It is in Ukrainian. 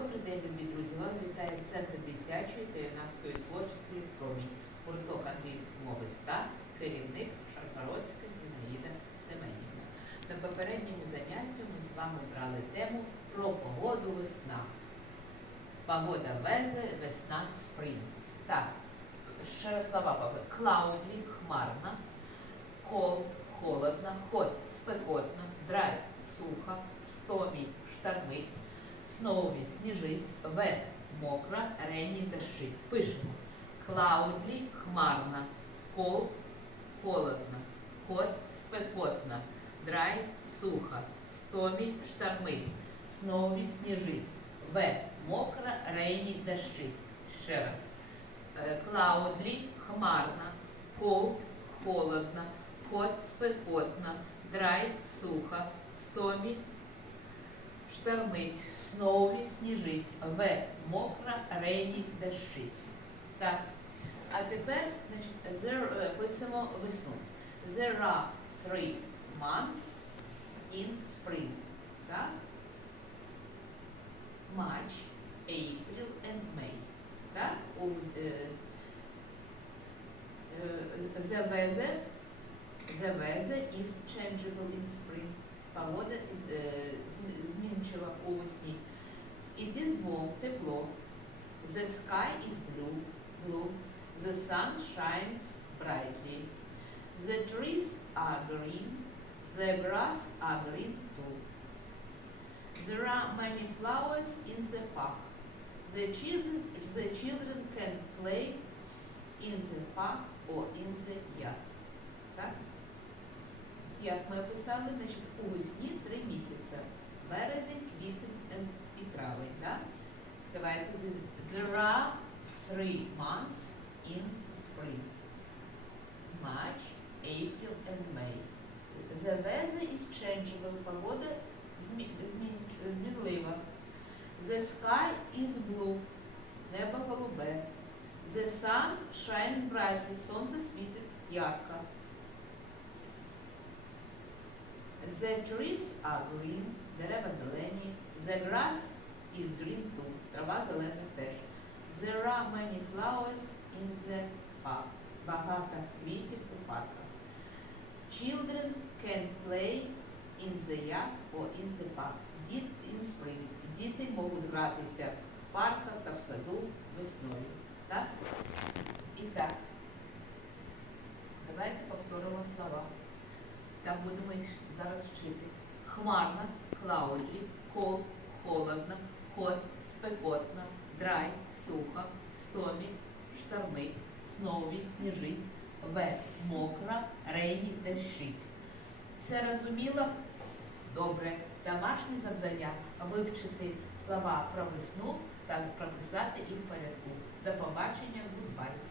Добрий день, любі друзі. Вас вітає Центр дитячої та юнацької творчості «Промінь». Гурток англійської мови ста, керівник Шарпародська Зінаїда Семенівна. На попередньому занятті ми з вами брали тему про погоду весна. Погода везе, весна, спринг. Так, ще раз слова погоди. Cloudy – хмарна, cold – холодно, hot – спекотно, dry – сухо, stormy – штормить, snowy – сніжить, wet – мокро, rainy – дощить. Пишемо. Cloudy – хмарно, cold – холодно, hot – спекотно, dry – сухо, stormy – штормить, snowy – сніжить, wet – мокро, rainy – дощить. Ще раз. Е, Cloudy – хмарно, cold – холодно, hot – спекотно, dry – сухо, stormy – штормить, snowy – сніжить, wet – мокро, rainy – дощить. Так. А тепер значить, there, е, пишемо весну. There are three months in spring. Так? March, April and May. Так? У, е, е, the weather The weather is changeable in spring. Погода із- The sun shines brightly. The trees are green. The grass are green too. There are many flowers in the park. The children, the children can play in the park or in the yard. Так? Як ми описали, значить, у весні три місяці. Березень, квітень and- і травень. Да? Давайте. з- There are three months in spring. March, April and May. The weather is changeable. Погода змі, змін, змінлива. The sky is blue. Небо голубе. The sun shines brightly. Сонце світить ярко. The trees are green, дерева зелені. The grass is green too, трава зелена теж. There are many flowers the park. Багато квітів у парках. Children can play in the yard or in the park. Діт in spring. Діти можуть гратися в парках та в саду весною. Так? І так. Давайте повторимо слова. Там будемо їх зараз вчити. Хмарна, cloudy, cold, холодно, hot, спекотно, dry, сухо, stormy, штормить, snowy, сніжить, wet, Мокра, rainy, дощить. Це розуміло? Добре. Домашнє завдання вивчити слова про весну та прописати їх в порядку. До побачення, goodbye.